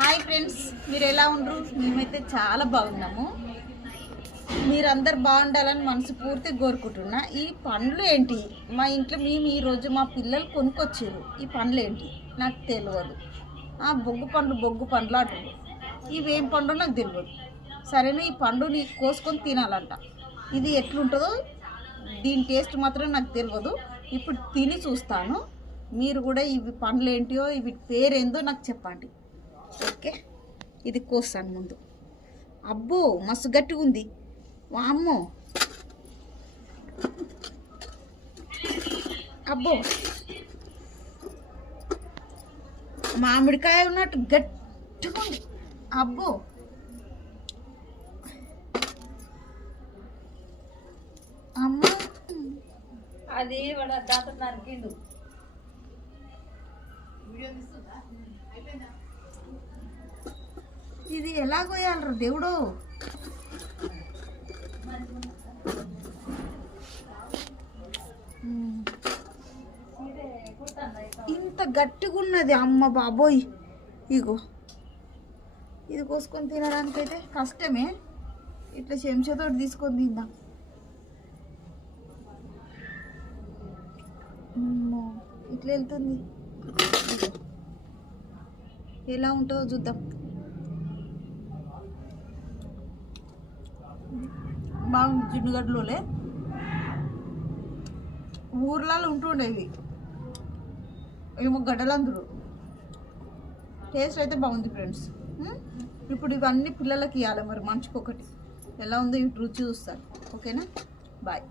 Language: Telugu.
హాయ్ ఫ్రెండ్స్, మీరు ఎలా ఉండరు? మేమైతే చాలా బాగున్నాము. మీరందరు బాగుండాలని మనస్ఫూర్తిగా కోరుకుంటున్నా. ఈ పండ్లు ఏంటి? మా ఇంట్లో మేము ఈరోజు మా పిల్లలు కొనుక్కొచ్చారు. ఈ పండ్లు ఏంటి నాకు తెలియదు. బొగ్గు పండ్లు అంటారు. ఇవేం పండు నాకు తెలియదు. సరేనా, ఈ పండు నీకు కోసుకొని తినాలంట. ఇది ఎట్లుంటుందో దీని టేస్ట్ మాత్రం నాకు తెలియదు. ఇప్పుడు తిని చూస్తాను. మీరు కూడా ఇవి పండ్లు ఏంటియో ఇవి పేరేందో నాకు చెప్పండి. ఓకే, ఇది కోస్తాను ముందు. అబ్బో మస్తు గట్టిగా ఉంది. వామ్మో, అబ్బో మామిడికాయ ఉన్నట్టు గట్టిగా ఉంది. అబ్బో అమ్మ, అది వాడు దాంతో నరికిండు. ఇది ఎలా కోయాలరా దేవుడు? ఇంత గట్టిగా ఉన్నది. అమ్మ బాబోయ్, ఇగో ఇది కోసుకొని తినడానికైతే కష్టమే. ఇట్లా చెంచాతో తీసుకొని తిందాం. ఇట్లా వెళ్తుంది. ఎలా ఉంటుందో చూద్దాం. బాగుంది. జిన్నుగడ్డలోలే ఊర్లలో ఉంటుండేవి, ఏమో గడ్డలందరూ. టేస్ట్ అయితే బాగుంది ఫ్రెండ్స్. ఇప్పుడు ఇవన్నీ పిల్లలకి ఇవ్వాలి మరి, మనిషికి ఒకటి. ఎలా ఉందో రుచి చూస్తారు. ఓకేనా, బాయ్.